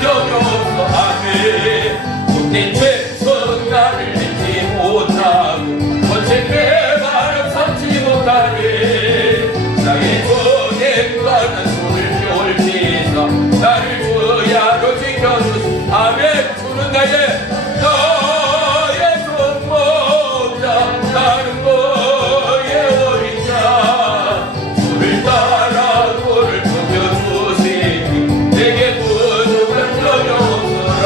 적이 없어. 아멘. 못된 죄에서 나를 잊지 못하고 어쨌게 말을 삼지 못하네. 나의 전액과는 손을 펼치사 나를 주야로 지켜주소. 아멘. 주는 나의 손모자 나는 너의 어린 자. 주를 따라 너를 섬겨주시니 내게 부족한 적이 없어라.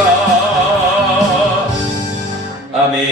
아멘.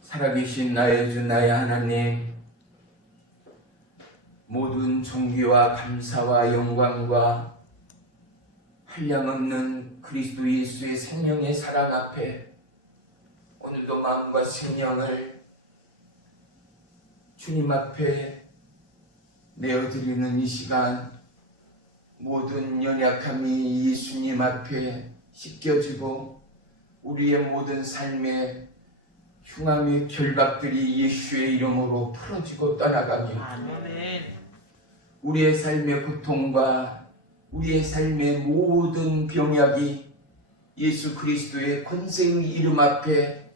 살아계신 나의 주 나의 하나님, 모든 존귀와 감사와 영광과 한량없는 그리스도 예수의 생명의 사랑 앞에 오늘도 마음과 생명을 주님 앞에 내어드리는 이 시간, 모든 연약함이 예수님 앞에 씻겨지고 우리의 모든 삶의 흉함의 결박들이 예수의 이름으로 풀어지고 떠나가며 우리의 삶의 고통과 우리의 삶의 모든 병약이 예수 그리스도의 권세의 이름 앞에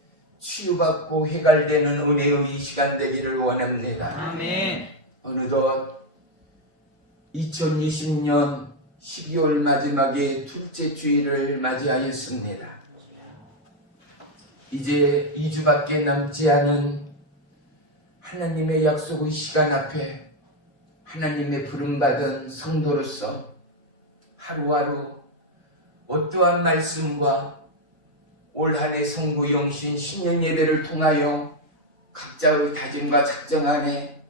치유받고 해갈되는 은혜의 시간 되기를 원합니다. 아멘. 어느덧 2020년 12월 마지막에 둘째 주일을 맞이하였습니다. 이제 2주밖에 남지 않은 하나님의 약속의 시간 앞에 하나님의 부름받은 성도로서 하루하루 어떠한 말씀과 올 한해 성부 영신 신년 예배를 통하여 각자의 다짐과 작정 안에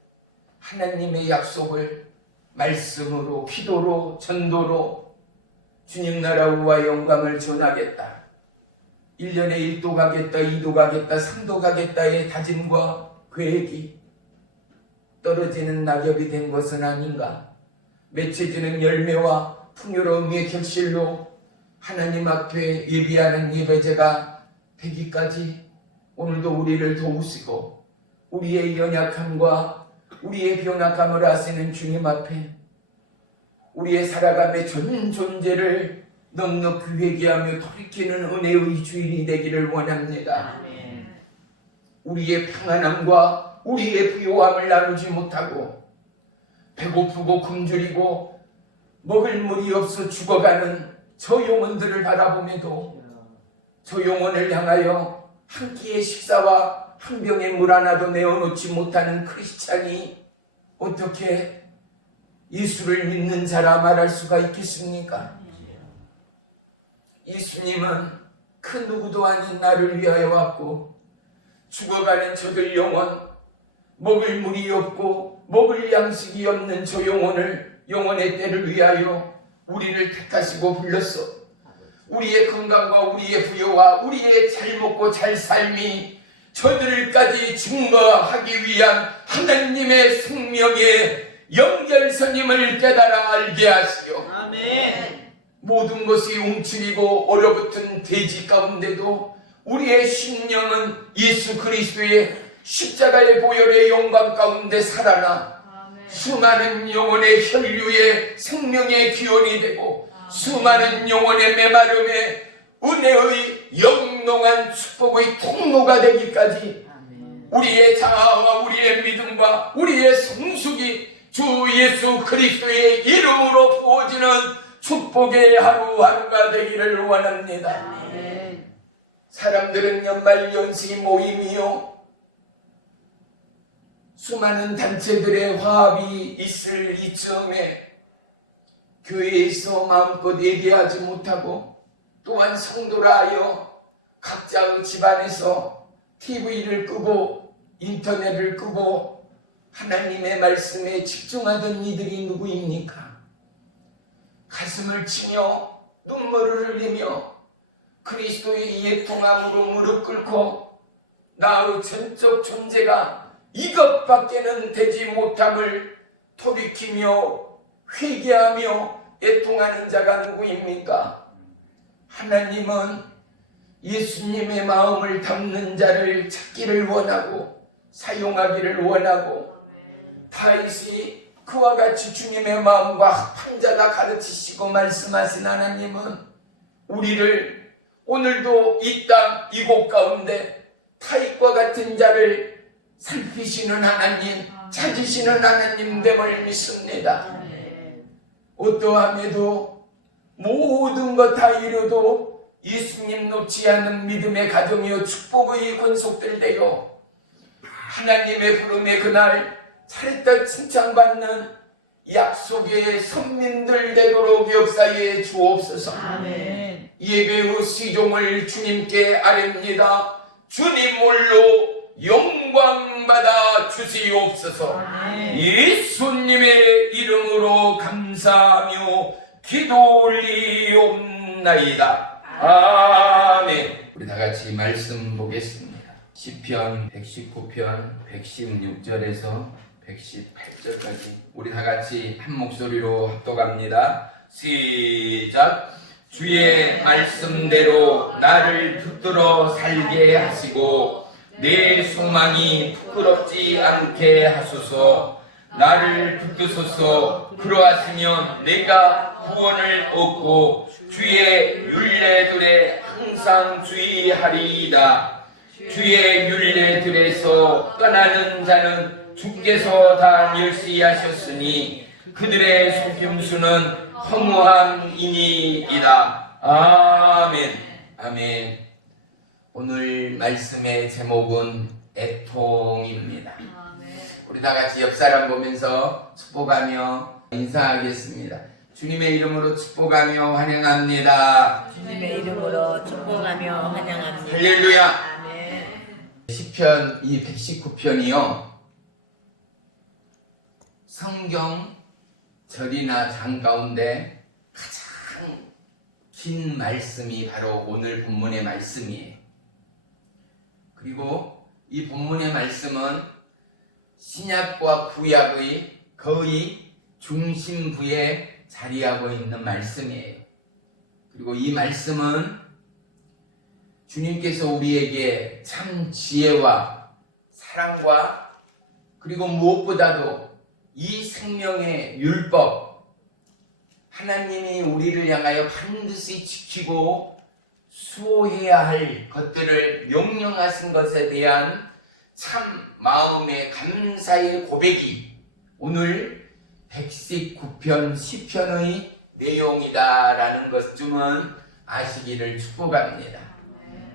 하나님의 약속을 말씀으로, 기도로, 전도로 주님 나라 우와 영광을 전하겠다. 1년에 1도 가겠다, 2도 가겠다, 3도 가겠다의 다짐과 계획이 떨어지는 낙엽이 된 것은 아닌가. 맺혀지는 열매와 풍요로움의 결실로 하나님 앞에 예비하는 예배제가 되기까지 오늘도 우리를 도우시고 우리의 연약함과 우리의 병약함을 아시는 주님 앞에 우리의 살아감의 전 존재를 넉넉히 회개하며 돌이키는 은혜의 주일이 되기를 원합니다. 우리의 평안함과 우리의 부요함을 나누지 못하고 배고프고 굶주리고 먹을 물이 없어 죽어가는 저 영혼들을 바라보며도 저 영혼을 향하여 한 끼의 식사와 한 병의 물 하나도 내어놓지 못하는 크리스찬이 어떻게 예수를 믿는 자라 말할 수가 있겠습니까? 예수님은 그 누구도 아닌 나를 위하여 왔고 죽어가는 저들 영혼, 먹을 물이 없고 먹을 양식이 없는 저 영혼의 때를 위하여 우리를 택하시고 불렀어. 우리의 건강과 우리의 부여와 우리의 잘 먹고 잘 삶이 저들까지 증거하기 위한 하나님의 생명의 연결선임을 깨달아 알게 하시오. 아멘. 모든 것이 움츠리고 얼어붙은 대지 가운데도 우리의 심령은 예수 그리스도의 십자가의 보혈의 영광 가운데 살아나 수많은 영혼의 혈류의 생명의 기원이 되고 수많은 영혼의 메마름에 은혜의 영롱한 축복의 통로가 되기까지 우리의 자아와 우리의 믿음과 우리의 성숙이 주 예수 그리스도의 이름으로 부어지는 축복의 하루하루가 되기를 원합니다. 사람들은 연말연시 모임이요 수많은 단체들의 화합이 있을 이쯤에 교회에서 마음껏 얘기하지 못하고 또한 성도라 하여 각자의 집안에서 TV를 끄고 인터넷을 끄고 하나님의 말씀에 집중하던 이들이 누구입니까? 가슴을 치며 눈물을 흘리며 그리스도의 예통함으로 무릎 꿇고 나의 전적 존재가 이것밖에는 되지 못함을 돌이키며 회개하며 애통하는 자가 누구입니까? 하나님은 예수님의 마음을 담는 자를 찾기를 원하고 사용하기를 원하고 다윗이 그와 같이 주님의 마음과 합한 자다 가르치시고 말씀하신 하나님은 우리를 오늘도 이 땅 이곳 가운데 타익과 같은 자를 살피시는 하나님, 찾으시는 하나님 됨을 믿습니다. 어떠함에도 모든 것 다 이루어도 예수님 놓지 않는 믿음의 가정이요 축복의 권속들 되어 하나님의 부름의 그날 차례딱 칭찬받는 약속의 선민들 되도록 역사에 주옵소서. 아멘. 예배의 시종을 주님께 아뢰옵니다. 주님 홀로 영광 받아 주시옵소서. 아멘. 예수님의 이름으로 감사하며 기도 올리옵나이다. 아멘. 우리 다 같이 말씀 보겠습니다. 시편 119편 116절에서 118절까지 우리 다 같이 한 목소리로 합독합니다. 시작. 주의 말씀대로 나를 붙들어 살게 하시고 내 소망이 부끄럽지 않게 하소서. 나를 붙드소서. 그러하시면 내가 구원을 얻고 주의 율례들에 항상 주의하리이다. 주의 율례들에서 떠나는 자는 주께서 다 멸시하셨으니 그들의 속임수는 허무함이니이다. 아멘. 아멘. 오늘 말씀의 제목은 애통입니다. 우리 다 같이 옆 사람 보면서 축복하며 인사하겠습니다. 주님의 이름으로 축복하며 환영합니다. 주님의 이름으로 축복하며 환영합니다. 할렐루야. 아멘. 시편 이 119편이요. 성경 절이나 장 가운데 가장 긴 말씀이 바로 오늘 본문의 말씀이에요. 그리고 이 본문의 말씀은 신약과 구약의 거의 중심부에 자리하고 있는 말씀이에요. 그리고 이 말씀은 주님께서 우리에게 참 지혜와 사랑과 그리고 무엇보다도 이 생명의 율법, 하나님이 우리를 향하여 반드시 지키고 수호해야 할 것들을 명령하신 것에 대한 참 마음의 감사의 고백이 오늘 119편 시편의 내용이다라는 것쯤은 아시기를 축복합니다.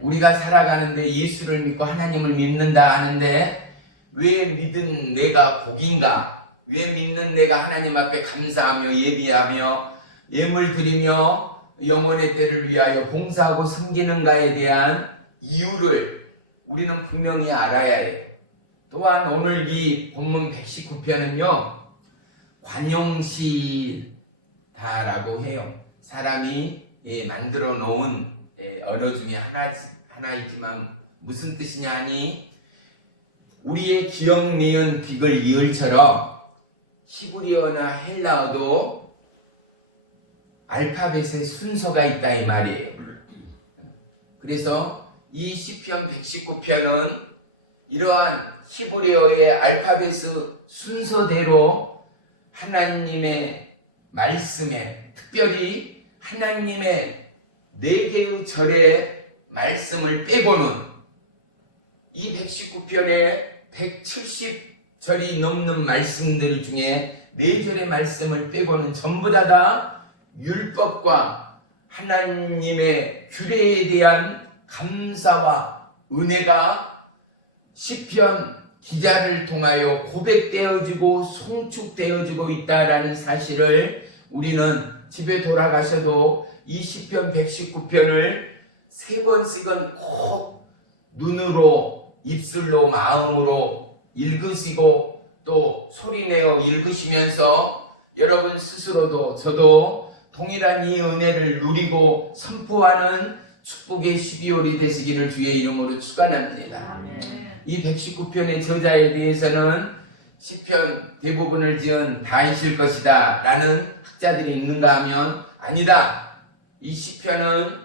우리가 살아가는데 예수를 믿고 하나님을 믿는다 하는데 왜 믿은 내가 복인가? 왜 믿는 내가 하나님 앞에 감사하며 예비하며 예물 드리며 영혼의 때를 위하여 봉사하고 섬기는가에 대한 이유를 우리는 분명히 알아야 해요. 또한 오늘 이 본문 119편은요 관용시다라고 해요. 사람이 만들어 놓은 언어 중에 하나이지만 무슨 뜻이냐 하니 우리의 기억, 니은, 비글, 이을처럼 히브리어나 헬라어도 알파벳의 순서가 있다 이 말이에요. 그래서 이 시편 119편은 이러한 히브리어의 알파벳의 순서대로 하나님의 말씀에 특별히 하나님의 4개의 절의 말씀을 빼고는 이 119편에 170절이 넘는 말씀들 중에 4절의 말씀을 빼고는 전부 다 율법과 하나님의 규례에 대한 감사와 은혜가 시편 기자를 통하여 고백되어지고 송축되어지고 있다라는 사실을 우리는 집에 돌아가셔도 이 시편 119편을 3번씩은 꼭 눈으로 입술로 마음으로 읽으시고 또 소리내어 읽으시면서 여러분 스스로도 저도 동일한 이 은혜를 누리고 선포하는 축복의 12월이 되시기를 주의 이름으로 축원합니다. 이 119편의 저자에 대해서는 시편 대부분을 지은 다윗일 것이다 라는 학자들이 있는가 하면 아니다. 이 시편은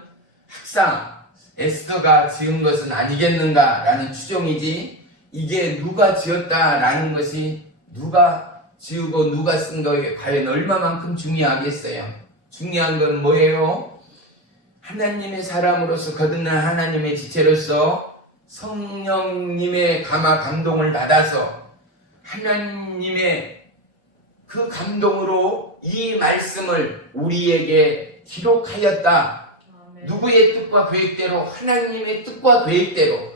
항상 에스더가 지은 것은 아니겠는가 라는 추정이지 이게 누가 지었다 라는 것이 누가 지우고 누가 쓴 거에 과연 얼마만큼 중요하겠어요. 중요한 건 뭐예요? 하나님의 사람으로서 거듭난 하나님의 지체로서 성령님의 감화 감동을 받아서 하나님의 그 감동으로 이 말씀을 우리에게 기록하였다. 누구의 뜻과 계획대로 하나님의 뜻과 계획대로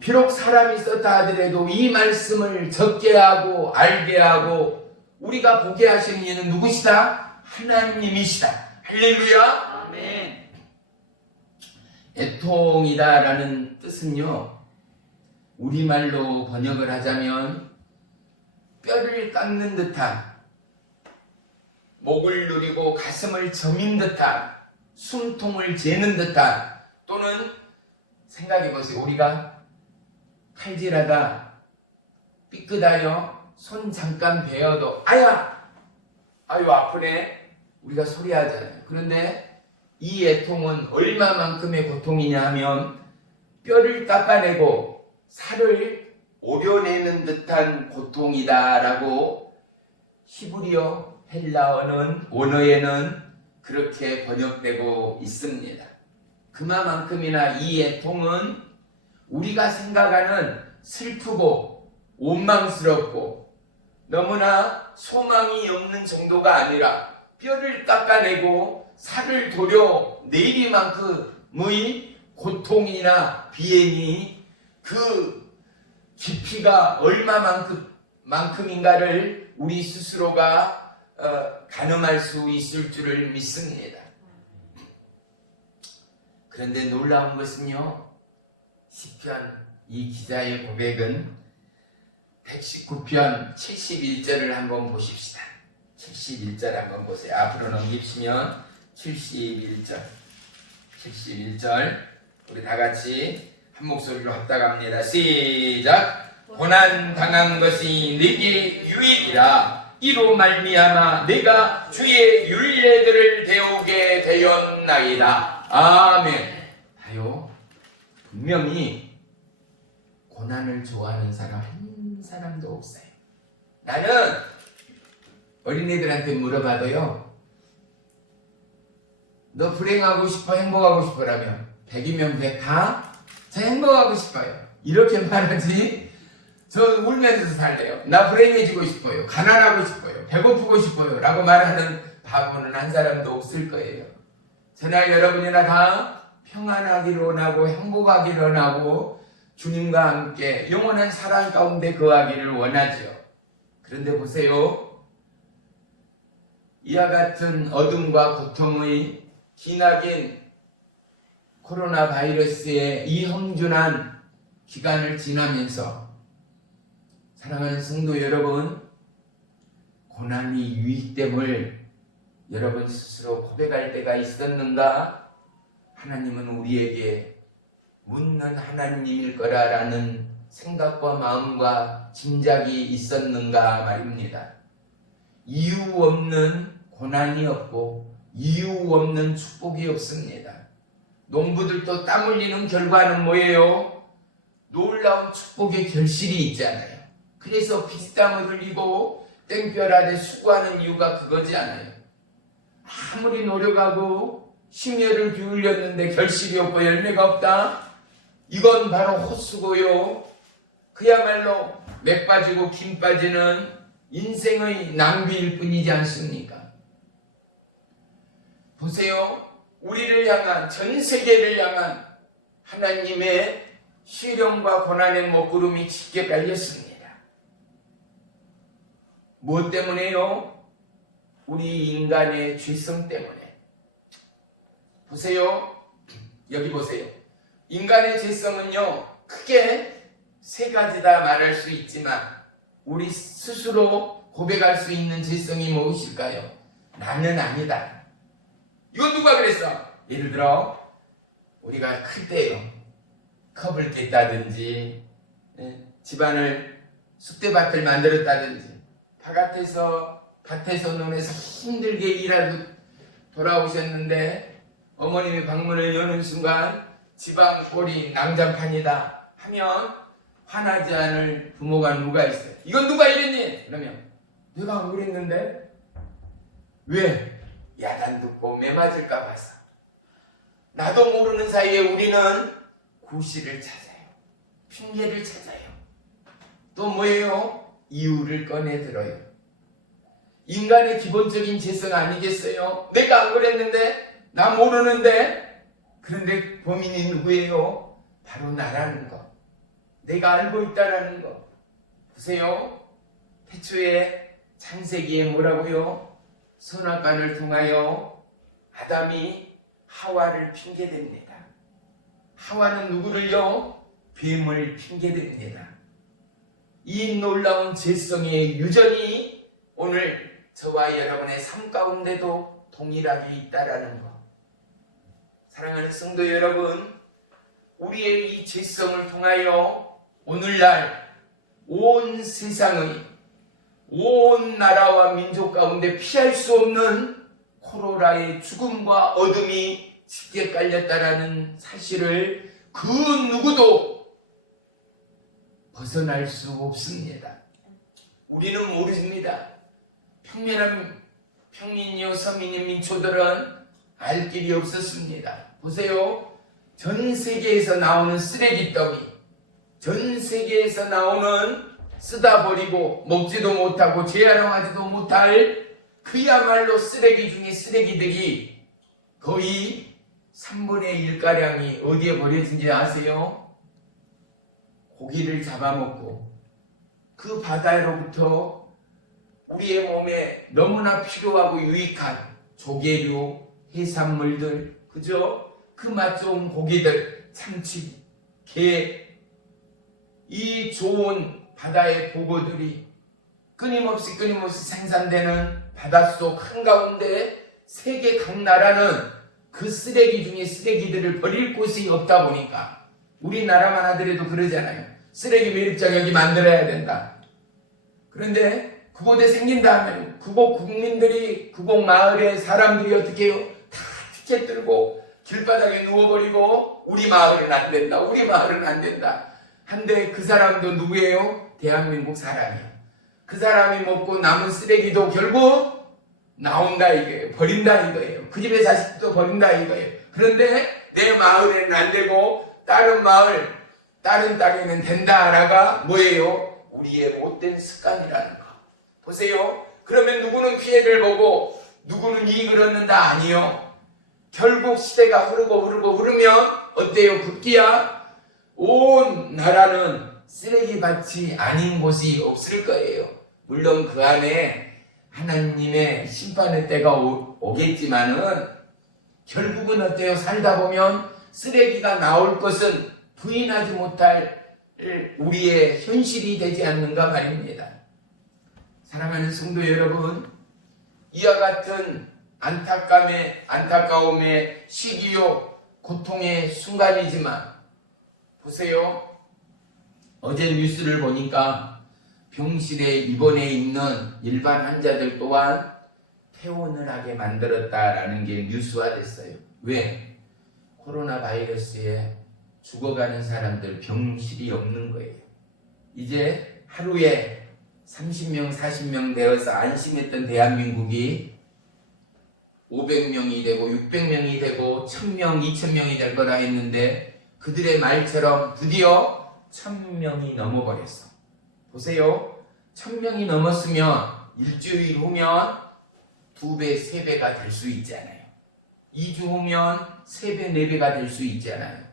비록 사람이 썼다 하더라도 이 말씀을 적게 하고 알게 하고 우리가 보게 하시는 이는 누구시다? 하나님이시다. 할렐루야. 아멘. 애통이다 라는 뜻은요 우리말로 번역을 하자면 뼈를 깎는 듯한 목을 누리고 가슴을 저민 듯한 숨통을 재는 듯한 또는 생각해보세요. 우리가 칼질하다 삐끗하여 손 잠깐 베어도 아야! 아유 아프네 우리가 소리하잖아요. 그런데 이 애통은 얼마만큼의 고통이냐 하면 뼈를 깎아내고 살을 오려내는 듯한 고통이다라고 히브리어 헬라 언어에는 그렇게 번역되고 있습니다. 그만큼이나 이 애통은 우리가 생각하는 슬프고 원망스럽고 너무나 소망이 없는 정도가 아니라 뼈를 깎아내고 살을 도려내리만큼의 고통이나 비행이 그 깊이가 얼마만큼인가를 우리 스스로가 가늠할 수 있을 줄을 믿습니다. 그런데 놀라운 것은요, 시편 이 기자의 고백은 119편 71절을 한번 보십시다. 71절 한번 보세요. 앞으로 넘기시면 71절 우리 다 같이 한 목소리로 합당합니다. 시작. 고난 당한 것이 내게 유익이라 이로 말미암아 내가 주의 율례들을 배우게 되었나이다. 아멘. 봐요. 분명히 고난을 좋아하는 사람 한 사람도 없어요. 나는 어린이들한테 물어봐도요, 너 불행하고 싶어 행복하고 싶어라면 100이면 100 다? 저 행복하고 싶어요 이렇게 말하지, 저 울면서 살래요, 나 불행해지고 싶어요, 가난하고 싶어요, 배고프고 싶어요 라고 말하는 바보는 한 사람도 없을 거예요. 저나 여러분이나 다 평안하기를 원하고 행복하기를 원하고 주님과 함께 영원한 사랑 가운데 거하기를 원하죠. 그런데 보세요, 이와 같은 어둠과 고통의 기나긴 코로나 바이러스의 이 험준한 기간을 지나면서 사랑하는 성도 여러분, 고난이 유익됨을 여러분 스스로 고백할 때가 있었는가? 하나님은 우리에게 묻는 하나님일 거라라는 생각과 마음과 짐작이 있었는가 말입니다. 이유 없는 고난이 없고 이유 없는 축복이 없습니다. 농부들도 땀 흘리는 결과는 뭐예요? 놀라운 축복의 결실이 있잖아요. 그래서 피땀을 흘리고 땡볕 아래 수고하는 이유가 그거지 않아요. 아무리 노력하고 심혈을 기울였는데 결실이 없고 열매가 없다? 이건 바로 헛수고요. 그야말로 맥 빠지고 김 빠지는 인생의 낭비일 뿐이지 않습니까? 보세요. 우리를 향한, 전 세계를 향한 하나님의 시련과 고난의 먹구름이 짙게 깔렸습니다. 무엇 때문에요? 우리 인간의 죄성 때문에. 보세요. 여기 보세요. 인간의 죄성은요, 크게 세 가지다 말할 수 있지만 우리 스스로 고백할 수 있는 죄성이 무엇일까요? 나는 아니다. 이건 누가 그랬어? 예를 들어 우리가 클 때요, 컵을 깼다든지 집안을 쑥대밭을 만들었다든지 밭에서 논에서 힘들게 일하고 돌아오셨는데 어머님이 방문을 여는 순간 집안 꼴이 난장판이다 하면 화나지 않을 부모가 누가 있어요? 이건 누가 이랬니? 그러면 내가 안 그랬는데? 왜? 야단 듣고 매 맞을까 봐서. 나도 모르는 사이에 우리는 구실을 찾아요. 핑계를 찾아요. 또 뭐예요? 이유를 꺼내 들어요. 인간의 기본적인 죄성 아니겠어요? 내가 안 그랬는데? 나 모르는데? 그런데 범인이 누구예요? 바로 나라는 거. 내가 알고 있다라는 거. 보세요. 태초에 창세기에 뭐라고요? 선악간을 통하여 아담이 하와를 핑계댑니다. 하와는 누구를요? 뱀을 핑계댑니다. 이 놀라운 죄성의 유전이 오늘 저와 여러분의 삶 가운데도 동일하게 있다라는 것. 사랑하는 성도 여러분, 우리의 이 죄성을 통하여 오늘날 온 세상의 온 나라와 민족 가운데 피할 수 없는 코로나의 죽음과 어둠이 짙게 깔렸다라는 사실을 그 누구도 벗어날 수 없습니다. 우리는 모릅니다. 평민이요 서민인 민초들은 알 길이 없었습니다. 보세요. 전 세계에서 나오는 쓰레기 더미, 전 세계에서 나오는 쓰다 버리고 먹지도 못하고 재활용하지도 못할 그야말로 쓰레기 중에 쓰레기들이 거의 3분의 1가량이 어디에 버려진지 아세요? 고기를 잡아먹고 그 바다로부터 우리의 몸에 너무나 필요하고 유익한 조개류, 해산물들, 그죠? 그 맛 좋은 고기들, 참치, 게, 이 좋은 바다의 보고들이 끊임없이 생산되는 바닷속 한가운데 세계 각 나라는 그 쓰레기 중에 쓰레기들을 버릴 곳이 없다 보니까 우리나라만 하더라도 그러잖아요. 쓰레기 매립장 여기 만들어야 된다. 그런데 그곳에 생긴다 하면 그곳 국민들이 그곳 마을의 사람들이 어떻게 해요? 다 티켓 들고 길바닥에 누워버리고 우리 마을은 안 된다. 우리 마을은 안 된다. 한데 그 사람도 누구예요? 대한민국 사람이에요. 그 사람이 먹고 남은 쓰레기도 결국 나온다 이거예요. 버린다 이거예요. 그 집의 자식도 버린다 이거예요. 그런데 내 마을에는 안 되고 다른 마을, 다른 땅에는 된다라가 뭐예요? 우리의 못된 습관이라는 거. 보세요. 그러면 누구는 피해를 보고 누구는 이익을 얻는다 아니요. 결국 시대가 흐르면 어때요? 급기야 온 나라는 쓰레기밭이 아닌 곳이 없을 거예요. 물론 그 안에 하나님의 심판의 때가 오겠지만은 결국은 어때요? 살다 보면 쓰레기가 나올 것은 부인하지 못할 우리의 현실이 되지 않는가 말입니다. 사랑하는 성도 여러분, 이와 같은 안타까움의 시기요 고통의 순간이지만 보세요. 어제 뉴스를 보니까 병실에 입원해 있는 일반 환자들 또한 퇴원을 하게 만들었다라는 게 뉴스화됐어요. 왜? 코로나 바이러스에 죽어가는 사람들 병실이 없는 거예요. 이제 하루에 30명, 40명 되어서 안심했던 대한민국이 500명이 되고 600명이 되고 1000명, 2000명이 될 거라 했는데 그들의 말처럼 드디어 1000명이 넘어버렸어. 보세요. 1000명이 넘었으면 일주일 후면 2배, 3배가 될 수 있잖아요. 2주 후면 3배, 4배가 될 수 있잖아요.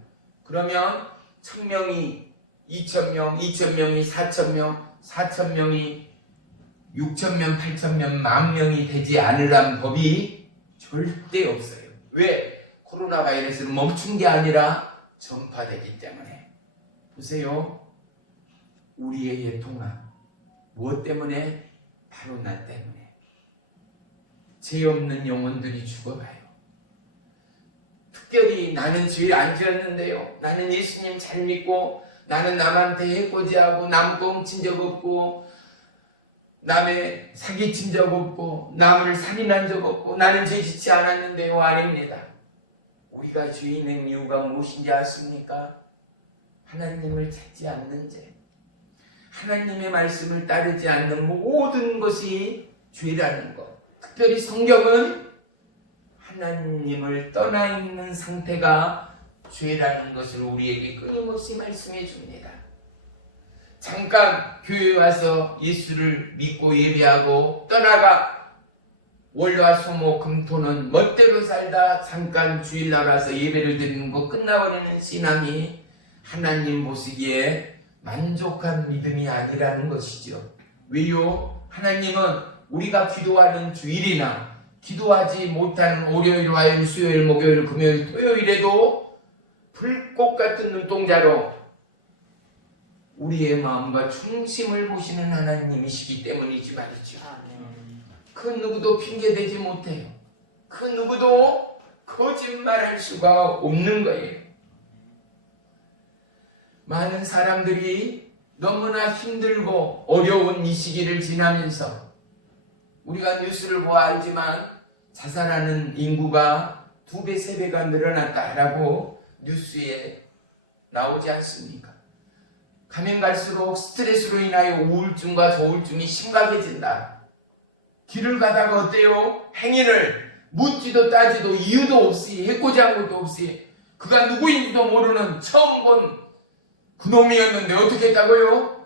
그러면 1000명이 2000명, 2000명이 4000명, 4000명이 6000명, 8000명, 10,000명이 되지 않으란 법이 절대 없어요. 왜? 코로나 바이러스는 멈춘 게 아니라 전파되기 때문에. 보세요. 우리의 예통함. 무엇 때문에? 바로 나 때문에. 죄 없는 영혼들이 죽어가요. 특별히 나는 죄 안 지었는데요. 나는 예수님 잘 믿고 나는 남한테 해코지하고 남 꽁친 적 없고 남의 사기친 적 없고 남을 살인한 적 없고 나는 죄 짓지 않았는데요. 아닙니다. 우리가 죄인의 이유가 무엇인지 아십니까? 하나님을 찾지 않는 죄, 하나님의 말씀을 따르지 않는 모든 것이 죄라는 것. 특별히 성경은 하나님을 떠나 있는 상태가 죄라는 것을 우리에게 끊임없이 말씀해 줍니다. 잠깐 교회 와서 예수를 믿고 예배하고 떠나가 월화수목 금토는 멋대로 살다 잠깐 주일날 와서 예배를 드리는 거 끝나버리는 신앙이 하나님 보시기에 만족한 믿음이 아니라는 것이죠. 왜요? 하나님은 우리가 기도하는 주일이나 기도하지 못하는 월요일, 화요일, 수요일, 목요일, 금요일, 토요일에도 불꽃 같은 눈동자로 우리의 마음과 중심을 보시는 하나님이시기 때문이지 말이죠. 그 누구도 핑계대지 못해요. 그 누구도 거짓말할 수가 없는 거예요. 많은 사람들이 너무나 힘들고 어려운 이 시기를 지나면서 우리가 뉴스를 보아 알지만 자살하는 인구가 2배, 3배가 늘어났다라고 뉴스에 나오지 않습니까? 가면 갈수록 스트레스로 인하여 우울증과 조울증이 심각해진다. 길을 가다가 어때요? 행인을 묻지도 따지도 이유도 없이 해코지 한 것도 없이 그가 누구인지도 모르는 처음 본 그놈이었는데 어떻게 했다고요?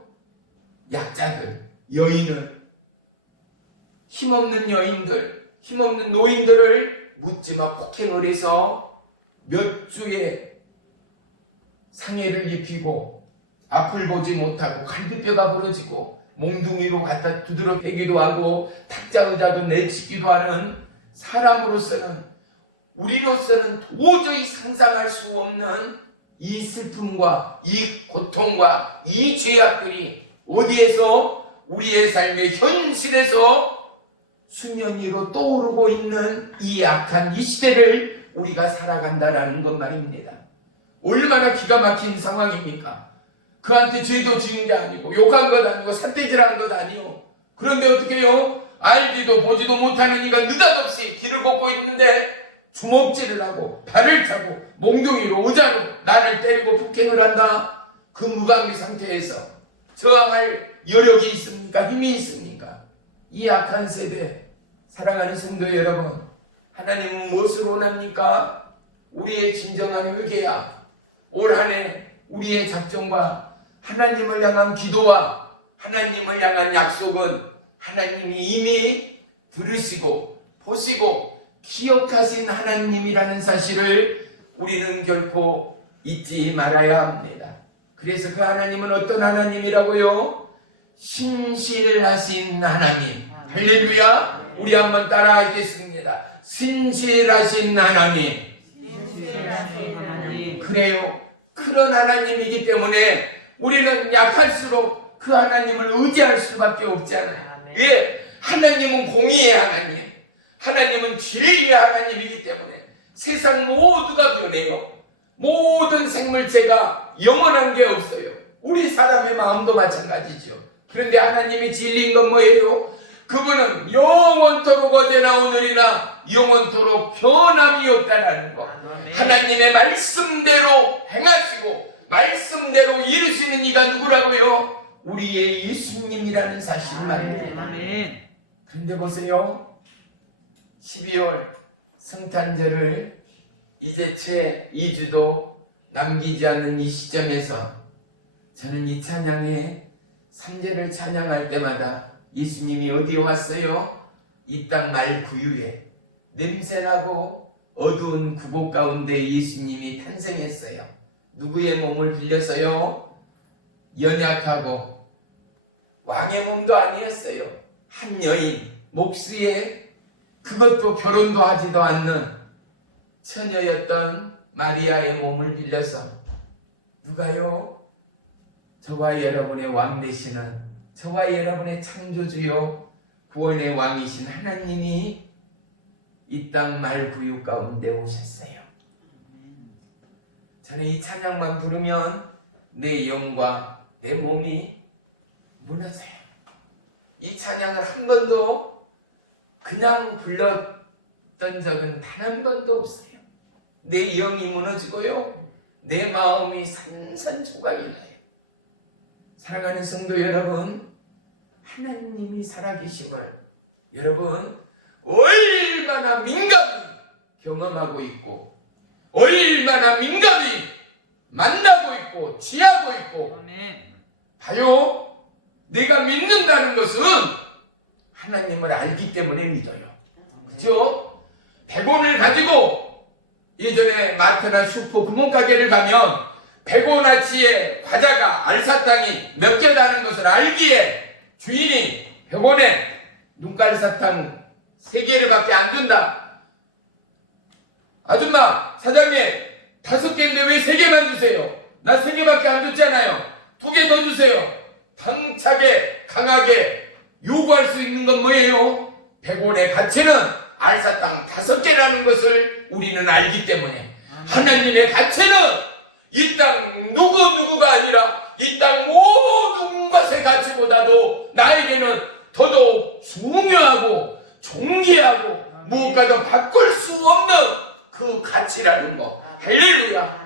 약자들, 여인을, 힘없는 여인들, 힘없는 노인들을 묻지마 폭행을 해서 몇 주의 상해를 입히고 앞을 보지 못하고 갈비뼈가 부러지고 몽둥이로 갖다 두드려 패기도 하고 탁자 의자도 내치기도 하는 사람으로서는 우리로서는 도저히 상상할 수 없는 이 슬픔과 이 고통과 이 죄악들이 어디에서 우리의 삶의 현실에서 수면 위로 떠오르고 있는 이 악한 이 시대를 우리가 살아간다라는 것 말입니다. 얼마나 기가 막힌 상황입니까? 그한테 죄도 지은 게 아니고 욕한 것 아니고 삿대질한 것 아니요. 그런데 어떻게 해요? 알지도 보지도 못하는 이가 느닷없이 길을 걷고 있는데 주먹질을 하고 발을 차고 몽둥이로 의자로 나를 때리고 폭행을 한다. 그 무방비 상태에서 저항할 여력이 있습니까? 힘이 있습니까? 이 악한 세대, 사랑하는 성도 여러분, 하나님은 무엇을 원합니까? 우리의 진정한 회개야. 올 한 해 우리의 작정과 하나님을 향한 기도와 하나님을 향한 약속은 하나님이 이미 들으시고 보시고 기억하신 하나님이라는 사실을 우리는 결코 잊지 말아야 합니다. 그래서 그 하나님은 어떤 하나님이라고요? 신실하신 하나님. 할렐루야. 우리 한번 따라 하겠습니다. 신실하신 하나님. 그래요. 그런 하나님이기 때문에 우리는 약할수록 그 하나님을 의지할 수밖에 없잖아요. 예, 하나님은 공의의 하나님, 하나님은 진리의 하나님이기 때문에 세상 모두가 변해요. 모든 생물체가 영원한 게 없어요. 우리 사람의 마음도 마찬가지죠. 그런데 하나님이 진리인 건 뭐예요? 그분은 영원토록 어제나 오늘이나 영원토록 변함이 없다는 것. 하나님의 말씀대로 행하시고 말씀대로 이루시는 이가 누구라고요? 우리의 예수님이라는 사실 말입니다. 그런데 보세요. 12월 성탄절을 이제 채 2주도 남기지 않는 이 시점에서 저는 이 찬양에 3절을 찬양할 때마다 예수님이 어디에 왔어요? 이 땅 말구유에 냄새나고 어두운 구곡 가운데 예수님이 탄생했어요. 누구의 몸을 빌려서요? 연약하고 왕의 몸도 아니었어요. 한 여인 목수에 그것도 결혼도 하지도 않는 처녀였던 마리아의 몸을 빌려서 누가요? 저와 여러분의 왕 되시는 저와 여러분의 창조주요 구원의 왕이신 하나님이 이 땅 말구유 가운데 오셨어요. 저는 이 찬양만 부르면 내 영과 내 몸이 무너져요. 이 찬양을 한 번도 그냥 불렀던 적은 단 한 번도 없어요. 내 영이 무너지고요, 내 마음이 산산조각이 나요. 사랑하는 성도 여러분, 하나님이 살아계심을 여러분 얼마나 민감히 경험하고 있고 얼마나 민감히 만나고 있고 취하고 있고 봐요. 내가 믿는다는 것은 하나님을 알기 때문에 믿어요. 그죠? 100원을 가지고 예전에 마트나 슈퍼 구멍가게를 가면 100원어치의 과자가 알사탕이 몇 개라는 것을 알기에 주인이 100원에 눈깔사탕 3개를 밖에 안 준다. 아줌마, 사장님 5개인데 왜 3개만 주세요? 나 3개밖에 안 줬잖아요. 2개 더 주세요. 당차게 강하게 요구할 수 있는 건 뭐예요? 100원의 가치는 알사탕 5개라는 것을 우리는 알기 때문에 하나님의 가치는 이 땅 누구가 아니라 이 땅 모든 것의 가치보다도 나에게는 더더욱 중요하고 존귀하고 무엇과도 바꿀 수 없는 그 가치라는 거. 할렐루야.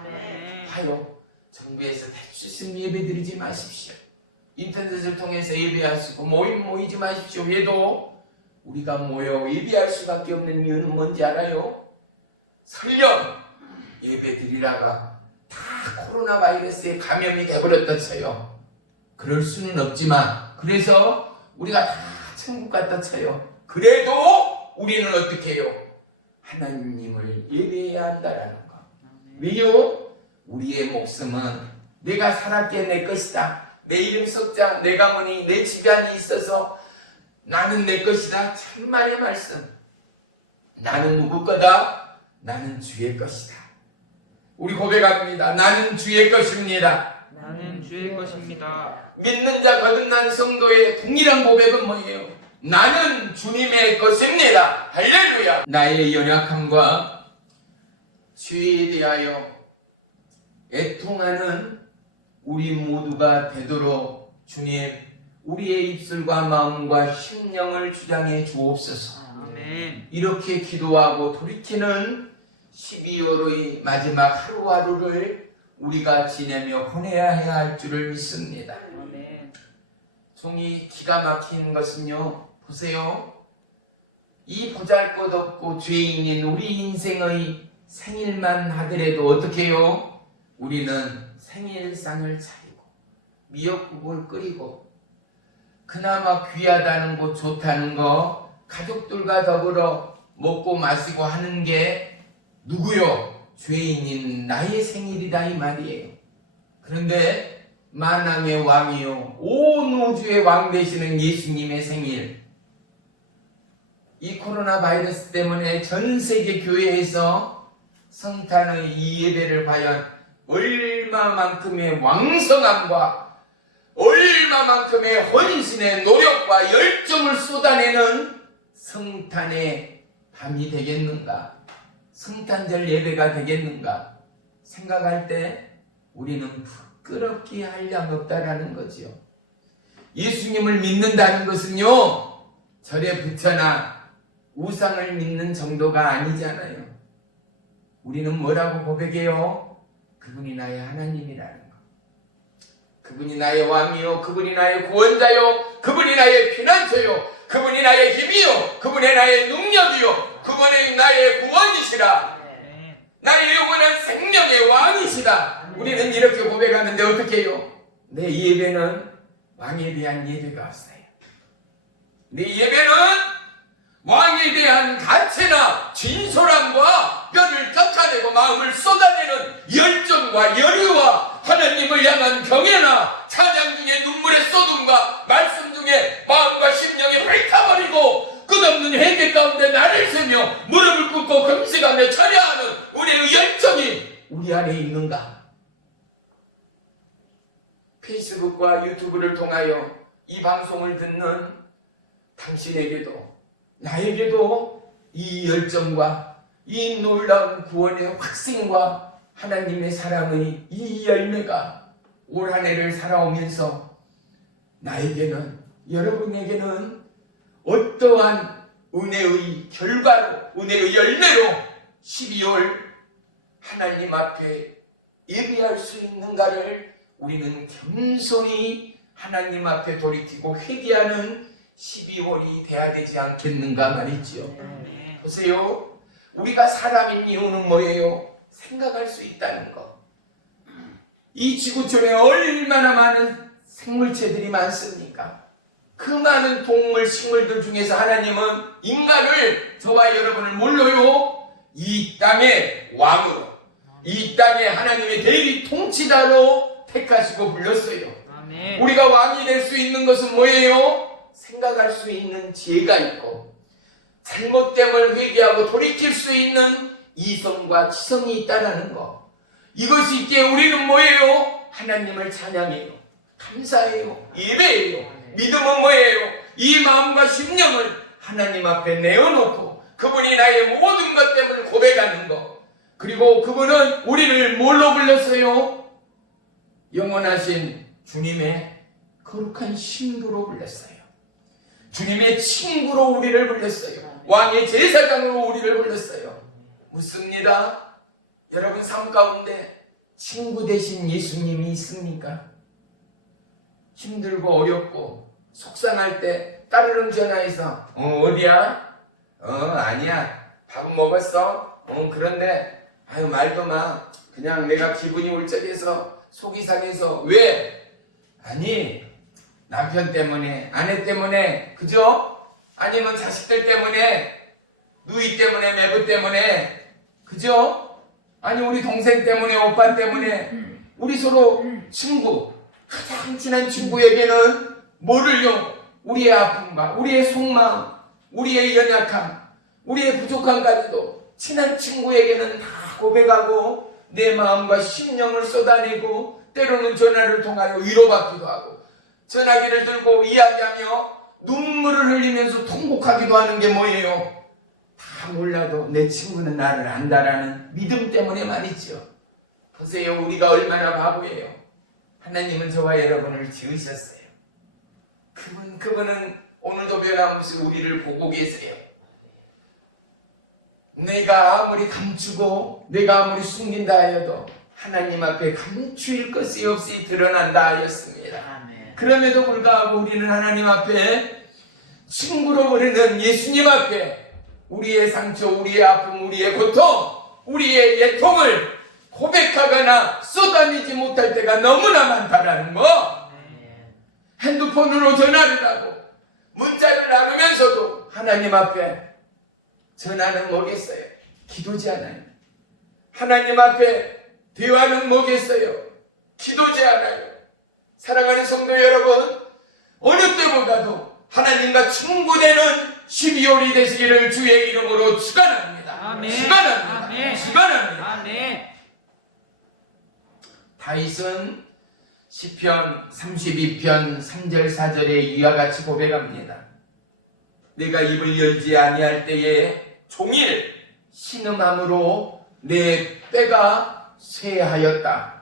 하여 정부에서 대수심 예배 드리지 마십시오. 인터넷을 통해서 예배하시고 모이지 마십시오. 왜도 우리가 모여 예배할 수밖에 없는 이유는 뭔지 알아요? 설령 예배 드리다가 다 코로나 바이러스에 감염이 돼버렸다 쳐요. 그럴 수는 없지만 그래서 우리가 다 천국 갔다 쳐요. 그래도 우리는 어떻게 해요? 하나님을 예배해야 한다라는 거. 왜요? 우리의 목숨은 내가 살았기에 내 것이다. 내 이름 석자, 내 가문이, 내 집안이 있어서 나는 내 것이다. 천만의 말씀. 나는 누구 거다? 나는 주의 것이다. 우리 고백합니다. 나는 주의 것입니다. 나는 주의 것입니다. 믿는 자 거듭난 성도의 동일한 고백은 뭐예요? 나는 주님의 것입니다. 할렐루야. 나의 연약함과 죄에 대하여 애통하는 우리 모두가 되도록 주님 우리의 입술과 마음과 심령을 주장해 주옵소서. 아멘. 이렇게 기도하고 돌이키는 12월의 마지막 하루하루를 우리가 지내며 보내야 해야 할 줄을 믿습니다. 아멘. 종이 기가 막힌 것은요, 보세요. 이 보잘것없고 죄인인 우리 인생의 생일만 하더라도 어떻게 해요? 우리는 생일상을 차리고 미역국을 끓이고 그나마 귀하다는 거 좋다는 거 가족들과 더불어 먹고 마시고 하는 게 누구요? 죄인인 나의 생일이다 이 말이에요. 그런데 만왕의 왕이요 온 우주의 왕 되시는 예수님의 생일, 이 코로나 바이러스 때문에 전 세계 교회에서 성탄의 이 예배를 과연 얼마만큼의 왕성함과 얼마만큼의 헌신의 노력과 열정을 쏟아내는 성탄의 밤이 되겠는가, 성탄절 예배가 되겠는가 생각할 때 우리는 부끄럽게 할 양 없다라는 거지요. 예수님을 믿는다는 것은요 절에 부처나 우상을 믿는 정도가 아니잖아요. 우리는 뭐라고 고백해요? 그분이 나의 하나님이라는 거. 그분이 나의 왕이요, 그분이 나의 구원자요, 그분이 나의 피난처요, 그분이 나의 힘이요, 그분이 나의 능력이요, 그분이 나의 구원이시라. 나의 영원한 생명의 왕이시다. 우리는 이렇게 고백하는데 어떻게 해요? 내 예배는 왕에 대한 예배가 없어요. 내 예배는 왕에 대한 가치나 진솔함과 뼈를 깎아내고 마음을 쏟아내는 열정과 열의와 하나님을 향한 경외나 찬양 중에 눈물의 쏟음과 말씀 중에 마음과 심령이 훑어버리고 끝없는 회개 가운데 나를 세며 무릎을 꿇고 금식하며 철야하는 우리의 열정이 우리 안에 있는가? 페이스북과 유튜브를 통하여 이 방송을 듣는 당신에게도 나에게도 이 열정과 이 놀라운 구원의 확신과 하나님의 사랑의 이 열매가 올 한 해를 살아오면서 나에게는, 여러분에게는 어떠한 은혜의 결과로, 은혜의 열매로 12월 하나님 앞에 예배할 수 있는가를 우리는 겸손히 하나님 앞에 돌이키고 회개하는 12월이 돼야 되지 않겠는가 말이지요. 보세요. 우리가 사람인 이유는 뭐예요? 생각할 수 있다는 것. 이 지구촌에 얼마나 많은 생물체들이 많습니까? 그 많은 동물, 식물들 중에서 하나님은 인간을, 저와 여러분을 뭘로요? 이 땅의 왕으로, 이 땅의 하나님의 대리 통치자로 택하시고 불렀어요. 아멘. 우리가 왕이 될 수 있는 것은 뭐예요? 생각할 수 있는 지혜가 있고 잘못됨을 회개하고 돌이킬 수 있는 이성과 지성이 있다는 거. 이것이 있기에 우리는 뭐예요? 하나님을 찬양해요, 감사해요, 예배해요. 믿음은 뭐예요? 이 마음과 심령을 하나님 앞에 내어놓고 그분이 나의 모든 것 때문에 고백하는 거. 그리고 그분은 우리를 뭘로 불렀어요? 영원하신 주님의 거룩한 신부로 불렸어요. 주님의 친구로 우리를 불렸어요. 왕의 제사장으로 우리를 불렸어요. 묻습니다. 여러분 삶 가운데 친구 대신 예수님이 있습니까? 힘들고 어렵고 속상할 때 따르릉 전화해서 어디야? 아니야. 밥은 먹었어? 그런데 아유 말도 마. 그냥 내가 기분이 울적해서 속이 상해서. 왜? 아니 남편 때문에, 아내 때문에, 그죠? 아니면 자식들 때문에, 누이 때문에, 매부 때문에, 그죠? 아니 우리 동생 때문에, 오빠 때문에, 우리 서로 친구, 가장 친한 친구에게는 뭐를요? 우리의 아픔과 우리의 속마음, 우리의 연약함, 우리의 부족함까지도 친한 친구에게는 다 고백하고 내 마음과 심령을 쏟아내고 때로는 전화를 통하여 위로받기도 하고 전화기를 들고 이야기하며 눈물을 흘리면서 통곡하기도 하는 게 뭐예요? 다 몰라도 내 친구는 나를 안다라는 믿음 때문에 말이죠. 보세요. 우리가 얼마나 바보예요. 하나님은 저와 여러분을 지으셨어요. 그분은 오늘도 변함없이 우리를 보고 계세요. 내가 아무리 감추고 내가 아무리 숨긴다 하여도 하나님 앞에 감추일 것이 없이 드러난다 하였습니다. 아멘. 그럼에도 불구하고 우리는 하나님 앞에 친구로 부르는 예수님 앞에 우리의 상처, 우리의 아픔, 우리의 고통, 우리의 애통을 고백하거나 쏟아내지 못할 때가 너무나 많다라는 거. 핸드폰으로 전화를 하고 문자를 나누면서도 하나님 앞에 전화는 뭐겠어요? 기도지 않아요. 하나님 앞에 대화는 뭐겠어요? 기도지 않아요. 사랑하는 성도 여러분, 어느 때보다도 하나님과 친구되는 12월이 되시기를 주의 이름으로 축원합니다. 아멘. 축원합니다. 아멘. 축원합니다. 아멘. 다윗은 시편 32편 3절 4절에 이와 같이 고백합니다. 내가 입을 열지 아니할 때에 종일 신음함으로 내 뼈가 쇠하였다.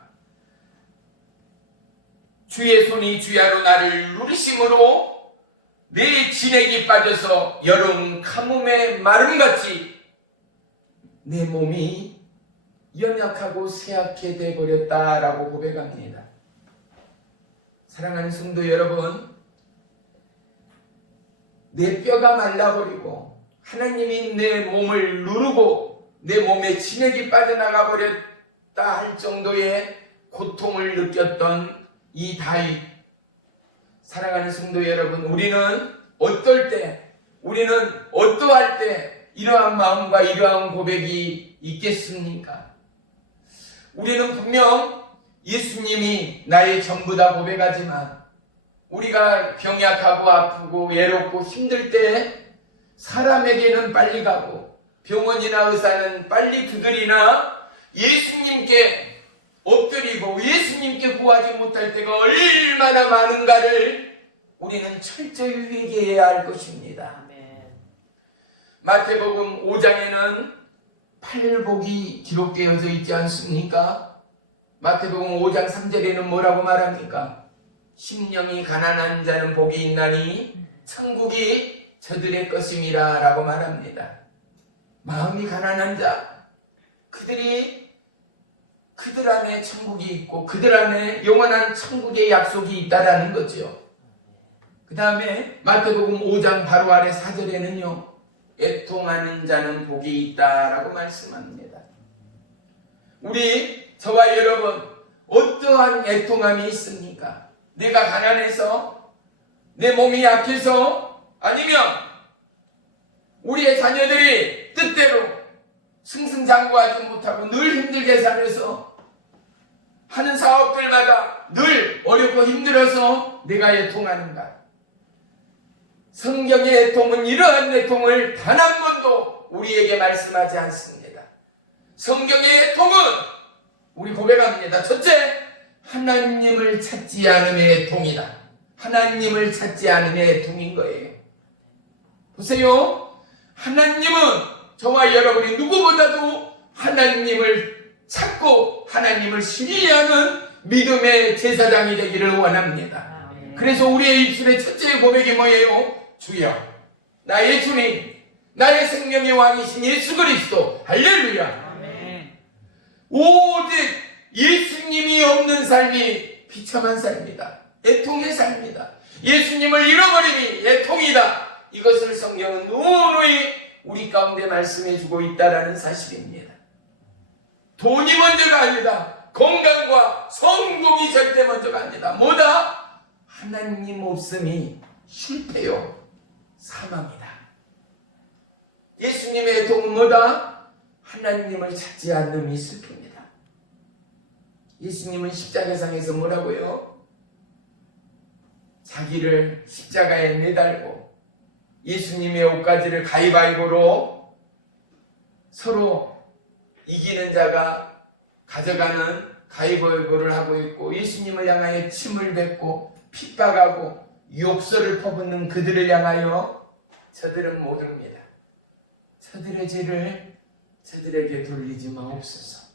주의 손이 주야로 나를 누르심으로 내 진액이 빠져서 여름 가뭄의 마름같이 내 몸이 연약하고 쇠약해 되어버렸다라고 고백합니다. 사랑하는 성도 여러분, 내 뼈가 말라버리고 하나님이 내 몸을 누르고 내 몸에 진액이 빠져나가 버렸다 할 정도의 고통을 느꼈던 이 다윗. 사랑하는 성도 여러분, 우리는 어떨 때, 우리는 어떠할 때 이러한 마음과 이러한 고백이 있겠습니까? 우리는 분명 예수님이 나의 전부다 고백하지만 우리가 병약하고 아프고 외롭고 힘들 때 사람에게는 빨리 가고 병원이나 의사는 빨리 두드리나 예수님께 엎드리고 예수님께 구하지 못할 때가 얼마나 많은가를 우리는 철저히 회개해야 할 것입니다. 아멘. 마태복음 5장에는 팔복이 기록되어져 있지 않습니까? 마태복음 5장 3절에는 뭐라고 말합니까? 심령이 가난한 자는 복이 있나니 천국이 저들의 것임이라 라고 말합니다. 마음이 가난한 자, 그들 안에 천국이 있고 그들 안에 영원한 천국의 약속이 있다라는 거죠. 그 다음에 마태복음 5장 바로 아래 4절에는요 애통하는 자는 복이 있다라고 말씀합니다. 저와 여러분 어떠한 애통함이 있습니까? 내가 가난해서, 내 몸이 약해서, 아니면 우리의 자녀들이 뜻대로 승승장구하지 못하고 늘 힘들게 살아서 하는 사업들마다 늘 어렵고 힘들어서 내가 애통하는가? 성경의 애통은 이러한 애통을 단 한 번도 우리에게 말씀하지 않습니다. 성경의 애통은 우리 고백합니다. 첫째, 하나님을 찾지 않음의 애통이다. 하나님을 찾지 않음의 애통인 거예요. 보세요. 하나님은 저와 여러분이 누구보다도 하나님을 찾고 하나님을 신뢰하는 믿음의 제사장이 되기를 원합니다. 그래서 우리의 입술의 첫째 고백이 뭐예요? 주여, 나의 주님, 나의 생명의 왕이신 예수 그리스도. 할렐루야. 아멘. 오직 예수님이 없는 삶이 비참한 삶이다. 애통의 삶이다. 예수님을 잃어버림이 애통이다. 이것을 성경은 누누이 우리 가운데 말씀해 주고 있다는 사실입니다. 돈이 먼저가 아니다. 건강과 성공이 절대 먼저가 아니다. 뭐다? 하나님 없음이 실패요, 사망이다. 예수님의 애통은 뭐다? 하나님을 찾지 않음이 슬픕니다. 예수님은 십자가상에서 뭐라고요? 자기를 십자가에 매달고 예수님의 옷가지를 가위바위보로 서로 이기는 자가 가져가는 가위바위보를 하고 있고, 예수님을 향하여 침을 뱉고 핍박하고 욕설을 퍼붓는 그들을 향하여 저들은 모릅니다. 저들의 죄를 저들에게 돌리지 마옵소서.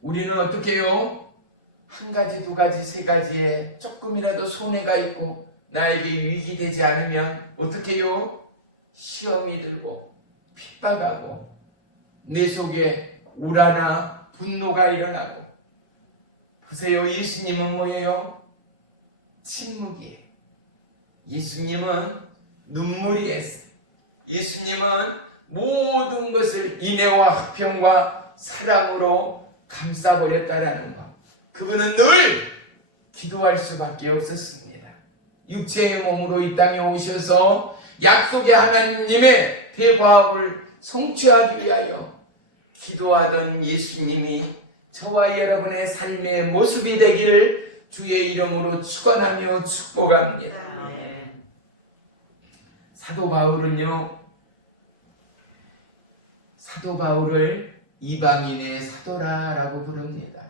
우리는 어떻게 해요? 한 가지, 두 가지, 세 가지에 조금이라도 손해가 있고 나에게 유익이 되지 않으면 어떻게 해요? 시험이 들고 핍박하고 내 속에 우라나 분노가 일어나고. 보세요, 예수님은 뭐예요? 침묵이에요. 예수님은 눈물이에요. 예수님은 모든 것을 인애와 화평과 사랑으로 감싸버렸다라는 것. 그분은 늘 기도할 수밖에 없었습니다. 육체의 몸으로 이 땅에 오셔서 약속의 하나님의 대과업을 성취하기 위하여 기도하던 예수님이 저와 여러분의 삶의 모습이 되기를 주의 이름으로 축원하며 축복합니다. 사도 바울을 이방인의 사도라라고 부릅니다.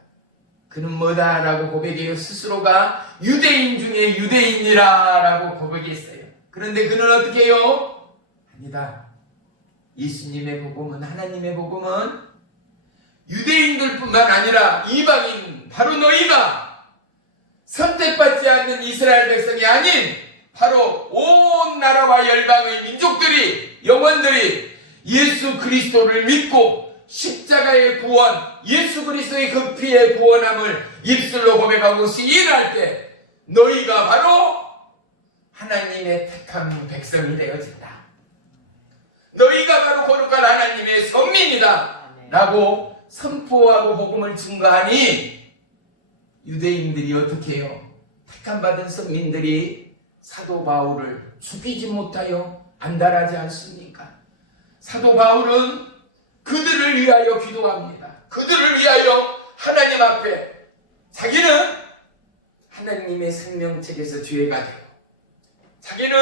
그는 뭐다라고 고백해요? 스스로가 유대인 중에 유대인이라라고 고백했어요. 그런데 그는 어떻게 해요? 아니다. 예수님의 복음은, 하나님의 복음은 유대인들뿐만 아니라 이방인, 바로 너희가 선택받지 않는 이스라엘 백성이 아닌 바로 온 나라와 열방의 민족들이, 영혼들이 예수 그리스도를 믿고 십자가의 구원, 예수 그리스도의 그 피의 구원함을 입술로 고백하고 시인할 때 너희가 바로 하나님의 택한 백성이 되어진다. 너희가 바로 거룩한 하나님의 선민이다 라고 선포하고 복음을 증거하니 유대인들이 어떻게 해요? 택함받은 선민들이 사도 바울을 죽이지 못하여 안달하지 않습니까? 사도 바울은 그들을 위하여 기도합니다. 그들을 위하여 하나님 앞에 자기는 하나님의 생명책에서 죄가 되고 자기는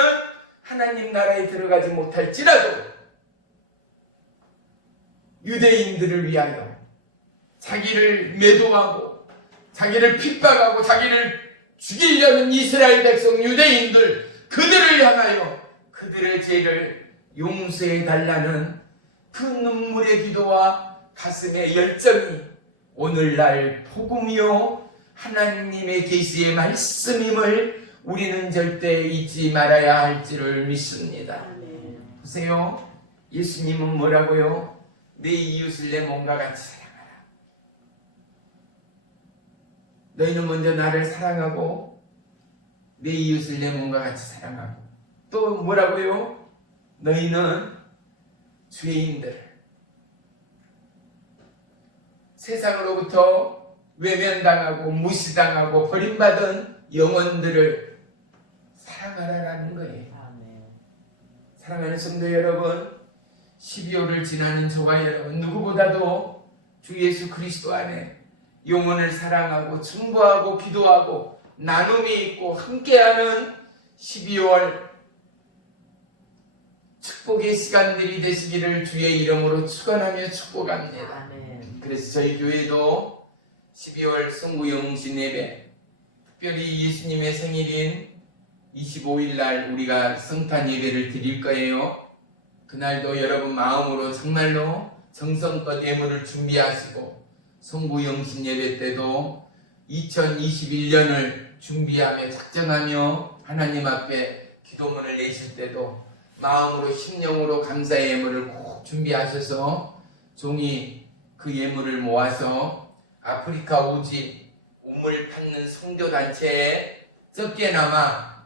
하나님 나라에 들어가지 못할지라도 유대인들을 위하여 자기를 매도하고 자기를 핍박하고 자기를 죽이려는 이스라엘 백성 유대인들, 그들을 향하여 그들의 죄를 용서해 달라는 그 눈물의 기도와 가슴의 열정이 오늘날 복음이요 하나님의 계시의 말씀임을 우리는 절대 잊지 말아야 할 줄을 믿습니다. 보세요, 예수님은 뭐라고요? 내 이웃을 내 몸과 같이 사랑하라. 너희는 먼저 나를 사랑하고 내 이웃을 내 몸과 같이 사랑하고, 또 뭐라고요? 너희는 죄인들을, 세상으로부터 외면당하고 무시당하고 버림받은 영혼들을 사랑하라라는 거예요. 사랑하는 성도 여러분, 12월을 지나는 저와 여러분 누구보다도 주 예수 그리스도 안에 영혼을 사랑하고 중보하고 기도하고 나눔이 있고 함께하는 12월 축복의 시간들이 되시기를 주의 이름으로 축원하며 축복합니다. 그래서 저희 교회도 12월 성구영신 예배, 특별히 예수님의 생일인 25일 날 우리가 성탄 예배를 드릴 거예요. 그날도 여러분 마음으로 정말로 정성껏 예물을 준비하시고 성부 영신 예배 때도 2021년을 준비하며 작정하며 하나님 앞에 기도문을 내실 때도 마음으로 심령으로 감사의 예물을 꼭 준비하셔서 종이 그 예물을 모아서 아프리카 오지 우물 받는 성교단체에 적게나마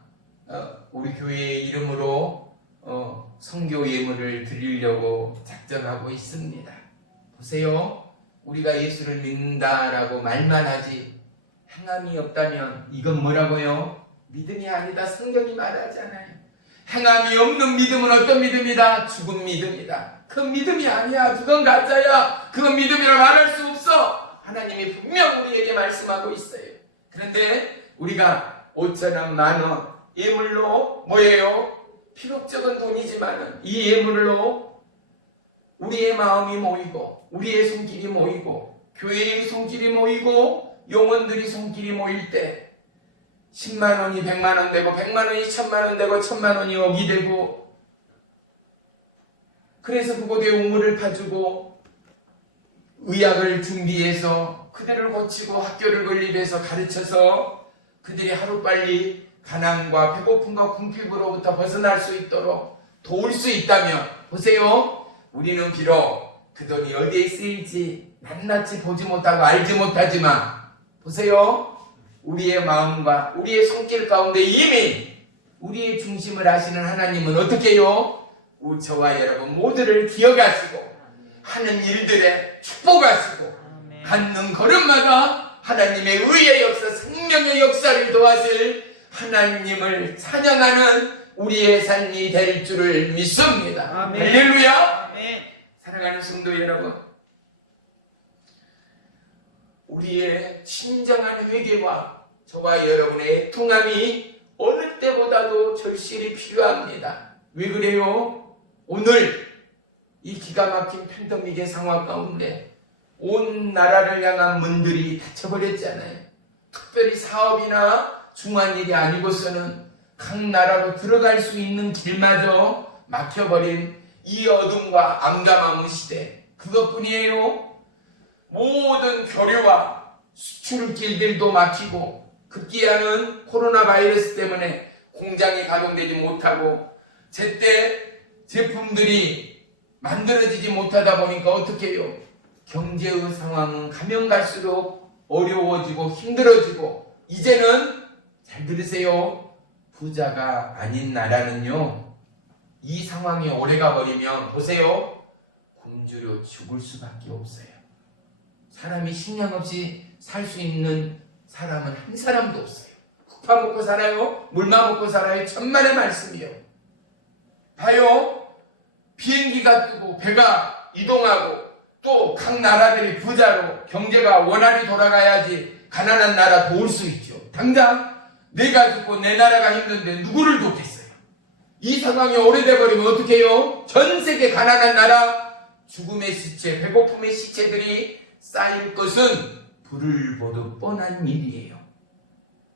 우리 교회의 이름으로 성교 예물을 드리려고 작정하고 있습니다. 보세요. 우리가 예수를 믿는다라고 말만 하지 행함이 없다면 이건 뭐라고요? 믿음이 아니다. 성경이 말하잖아요. 행함이 없는 믿음은 어떤 믿음이다? 죽은 믿음이다. 그 믿음이 아니야. 그건 가짜야. 그건 믿음이라 말할 수 없어. 하나님이 분명 우리에게 말씀하고 있어요. 그런데 우리가 5,000원, 10,000원 예물로 뭐예요? 비록적은 돈이지만 이 예물로 우리의 마음이 모이고 우리의 손길이 모이고 교회의 손길이 모이고 영혼들이 손길이 모일 때 10만 원이 100만 원 되고 100만 원이 1000만 원 되고 1000만 원이 억이 되고 그래서 그곳에 우물을 파주고 의학을 준비해서 그들을 고치고 학교를 건립해서 가르쳐서 그들이 하루빨리 가난과 배고픔과 궁핍으로부터 벗어날 수 있도록 도울 수 있다면 보세요. 우리는 비록 그 돈이 어디에 쓰일지 낱낱이 보지 못하고 알지 못하지만 보세요. 우리의 마음과 우리의 손길 가운데 이미 우리의 중심을 아시는 하나님은 어떻게 해요? 저와 여러분 모두를 기억하시고 하는 일들에 축복하시고 갖는 걸음마다 하나님의 의의 역사, 생명의 역사를 도와줄 하나님을 찬양하는 우리의 삶이 될 줄을 믿습니다. 아멘. 할렐루야. 아멘. 사랑하는 성도 여러분, 우리의 진정한 회개와 저와 여러분의 애통함이 어느 때보다도 절실히 필요합니다. 왜 그래요? 오늘 이 기가 막힌 팬데믹의 상황 가운데 온 나라를 향한 문들이 닫혀버렸잖아요. 특별히 사업이나 중요한 일이 아니고서는 각 나라로 들어갈 수 있는 길마저 막혀버린 이 어둠과 암담한 시대, 그것뿐이에요. 모든 교류와 수출길들도 막히고 급기야는 코로나 바이러스 때문에 공장이 가동되지 못하고 제때 제품들이 만들어지지 못하다 보니까 어떻게 해요? 경제의 상황은 가면 갈수록 어려워지고 힘들어지고 이제는 잘 들으세요. 부자가 아닌 나라는요 이 상황이 오래가 버리면 보세요. 굶주려 죽을 수밖에 없어요. 사람이 식량 없이 살 수 있는 사람은 한 사람도 없어요. 흙파 먹고 살아요? 물만 먹고 살아요? 천만의 말씀이요. 봐요. 비행기가 뜨고 배가 이동하고 또 각 나라들이 부자로 경제가 원활히 돌아가야지 가난한 나라 도울 수 있죠. 당장 내가 죽고 내 나라가 힘든데 누구를 돕겠어요? 이 상황이 오래돼 버리면 어떻게 해요? 전 세계 가난한 나라 죽음의 시체, 배고픔의 시체들이 쌓일 것은 불을 보듯 뻔한 일이에요.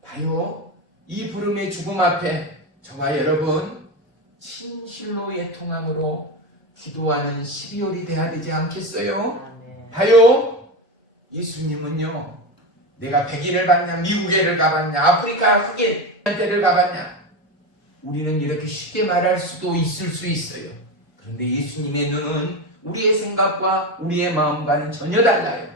봐요. 이 부름의 죽음 앞에 저와 여러분 진실로 애통함으로 기도하는 12월이 돼야 되지 않겠어요? 봐요. 예수님은요 내가 백인을 봤냐, 미국에를 가봤냐, 아프리카 흑인한테를 가봤냐, 우리는 이렇게 쉽게 말할 수도 있을 수 있어요. 그런데 예수님의 눈은 우리의 생각과 우리의 마음과는 전혀 달라요.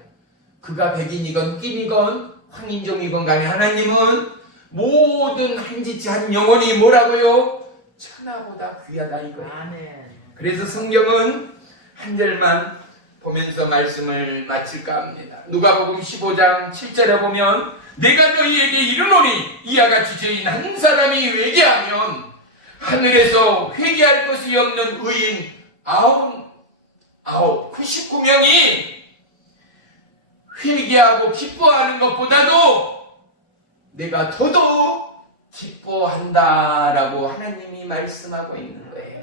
그가 백인이건 흑인이건 황인종이건 간에 하나님은 모든 한지치 한 영혼이 뭐라고요? 천하보다 귀하다 이거예요. 아멘. 그래서 성경은 한 절만 보면서 말씀을 마칠까 합니다. 누가복음 15장 7절에 보면 내가 너희에게 이르노니 이와 같이 죄인 한 사람이 회개하면 하늘에서 회개할 것이 없는 의인 99명이 회개하고 기뻐하는 것보다도 내가 더더욱 기뻐한다라고 하나님이 말씀하고 있는 거예요.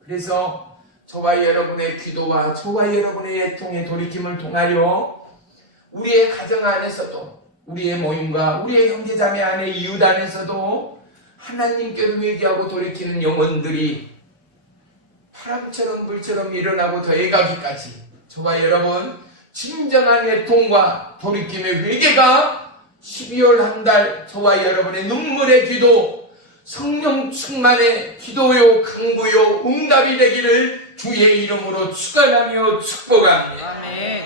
그래서 저와 여러분의 기도와 저와 여러분의 애통의 돌이킴을 통하여 우리의 가정 안에서도 우리의 모임과 우리의 형제자매 안에 이웃 안에서도 하나님께로 회개하고 돌이키는 영혼들이 바람처럼 물처럼 일어나고 더해가기까지 저와 여러분 진정한 애통과 돌이킴의 회개가 12월 한 달 저와 여러분의 눈물의 기도, 성령 충만의 기도요 강구요 응답이 되기를 주의 이름으로 축원하며 축복합니다. 아멘.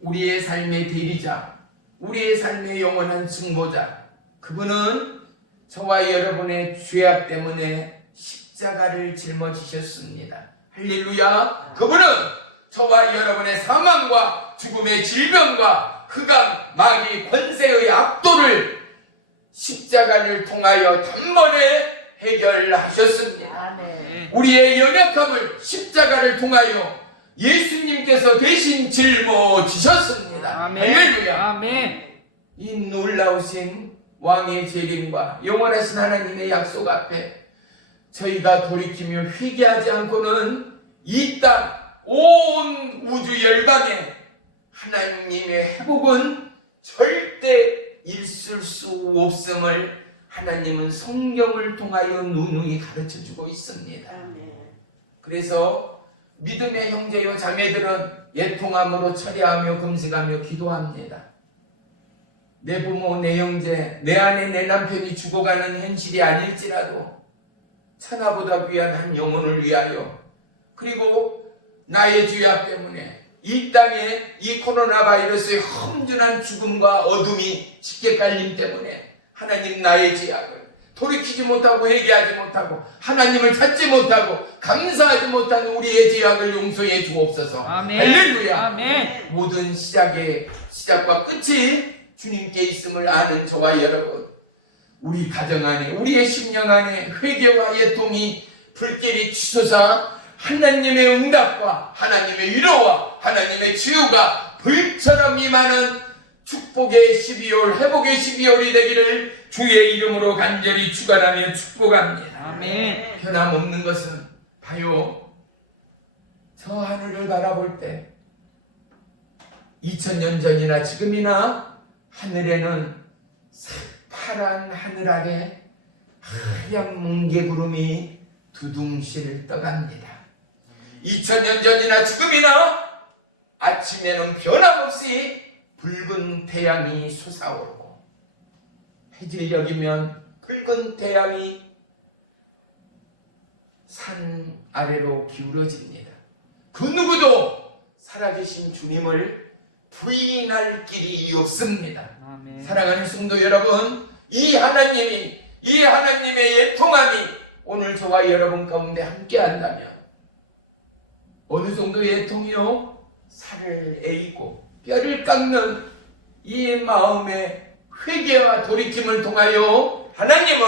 우리의 삶의 대리자, 우리의 삶의 영원한 증보자, 그분은 저와 여러분의 죄악 때문에 십자가를 짊어지셨습니다. 할렐루야. 그분은 저와 여러분의 사망과 죽음의 질병과 흑암, 마귀, 권세의 압도를 십자가를 통하여 단번에 해결하셨습니다. 아멘. 우리의 연약함을 십자가를 통하여 예수님께서 대신 짊어지셨습니다. 아멘. 할렐루야. 아멘. 이 놀라우신 왕의 재림과 영원하신 하나님의 약속 앞에 저희가 돌이키며 회개하지 않고는 이 땅 온 우주 열방에 하나님의 회복은 절대 있을 수 없음을 하나님은 성경을 통하여 누누이 가르쳐주고 있습니다. 그래서 믿음의 형제요 자매들은 애통함으로 철야하며 금식하며 기도합니다. 내 부모, 내 형제, 내 아내, 내 남편이 죽어가는 현실이 아닐지라도 천하보다 귀한 한 영혼을 위하여, 그리고 나의 죄악 때문에 이 땅에 이 코로나 바이러스의 험준한 죽음과 어둠이 짙게 깔림 때문에 하나님 나의 죄악을 돌이키지 못하고 회개하지 못하고 하나님을 찾지 못하고 감사하지 못한 우리의 죄악을 용서해 주옵소서. 아멘. 할렐루야. 아멘. 모든 시작과 끝이 주님께 있음을 아는 저와 여러분, 우리 가정 안에, 우리의 심령 안에 회개와 애통이 불길이 치솟아 하나님의 응답과 하나님의 위로와 하나님의 치유가 불처럼 임하는 축복의 12월, 회복의 12월이 되기를 주의 이름으로 간절히 축원하며 축복합니다. 아멘. 변함없는 것은 봐요, 저 하늘을 바라볼 때 2000년 전이나 지금이나 하늘에는 파란 하늘 아래 하얀 뭉게구름이 두둥실 떠갑니다. 2000년 전이나 지금이나 아침에는 변함없이 붉은 태양이 솟아오르고 해질녘이면 붉은 태양이 산 아래로 기울어집니다. 그 누구도 살아계신 주님을 부인할 길이 없습니다. 아멘. 사랑하는 성도 여러분, 이 하나님의 애통함이 오늘 저와 여러분 가운데 함께 한다면 어느 정도의 애통이요? 살을 에이고 뼈를 깎는 이 마음의 회개와 돌이킴을 통하여 하나님은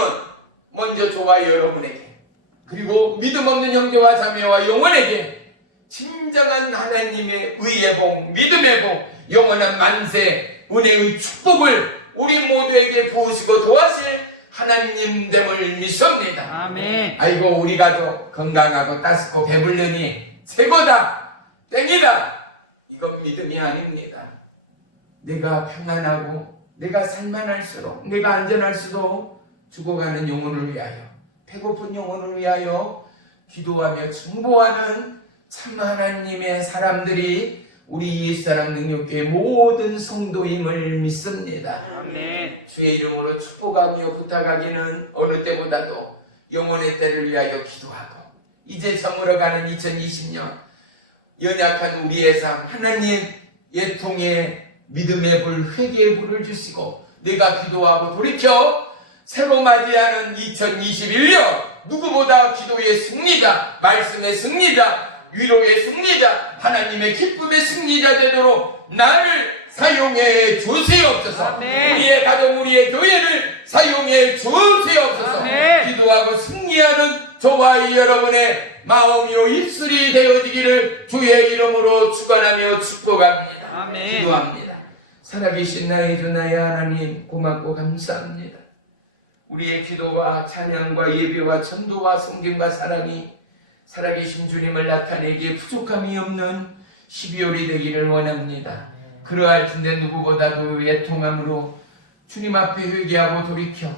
먼저 저와 여러분에게, 그리고 믿음 없는 형제와 자매와 영혼에게 진정한 하나님의 의의 복, 믿음의 복, 영원한 만세, 은혜의 축복을 우리 모두에게 부으시고 도와실 하나님 됨을 믿습니다. 아멘. 아이고 우리 가족 건강하고 따숩고 배불르니 최고다, 땡이다, 이건 믿음이 아닙니다. 내가 평안하고 내가 살만할수록, 내가 안전할수록 죽어가는 영혼을 위하여, 배고픈 영혼을 위하여 기도하며 중보하는 참 하나님의 사람들이 우리 옛사랑 능력교회 모든 성도임을 믿습니다. 아멘. 주의 이름으로 축복하며 부탁하기는 어느 때보다도 영혼의 때를 위하여 기도하고, 이제 저물어가는 2020년 연약한 우리의 삶, 하나님 애통의 믿음의 불, 회개의 불을 주시고 내가 기도하고 돌이켜 새로 맞이하는 2021년 누구보다 기도의 승리자, 말씀의 승리자, 위로의 승리자, 하나님의 기쁨의 승리자 되도록 나를 사용해 주시옵소서. 아멘. 우리의 가정, 우리의 교회를 사용해 주시옵소서. 아멘. 기도하고 승리하는 저와 여러분의 마음이요 입술이 되어지기를 주의 이름으로 축원하며 축복합니다. 아멘. 기도합니다. 살아계신 나의 주 나의 하나님, 고맙고 감사합니다. 우리의 기도와 찬양과 예배와 전도와 성경과 사랑이 살아계신 주님을 나타내기에 부족함이 없는 12월이 되기를 원합니다. 그러할 텐데 누구보다도 애통함으로 주님 앞에 회개하고 돌이켜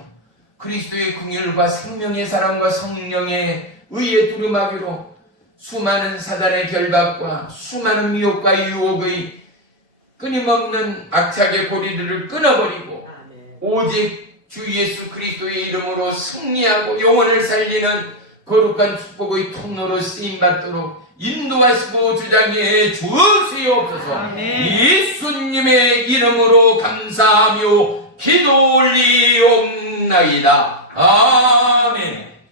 그리스도의 긍휼과 생명의 사랑과 성령의 의의 두루마기로 수많은 사단의 결박과 수많은 미혹과 유혹의 끊임없는 악착의 고리들을 끊어버리고 오직 주 예수 그리스도의 이름으로 승리하고 영혼을 살리는 거룩한 축복의 통로로 쓰임받도록 인도하시고 주장해 주시옵소서. 아멘. 예수님의 이름으로 감사하며 기도 올리옵나이다. 아멘.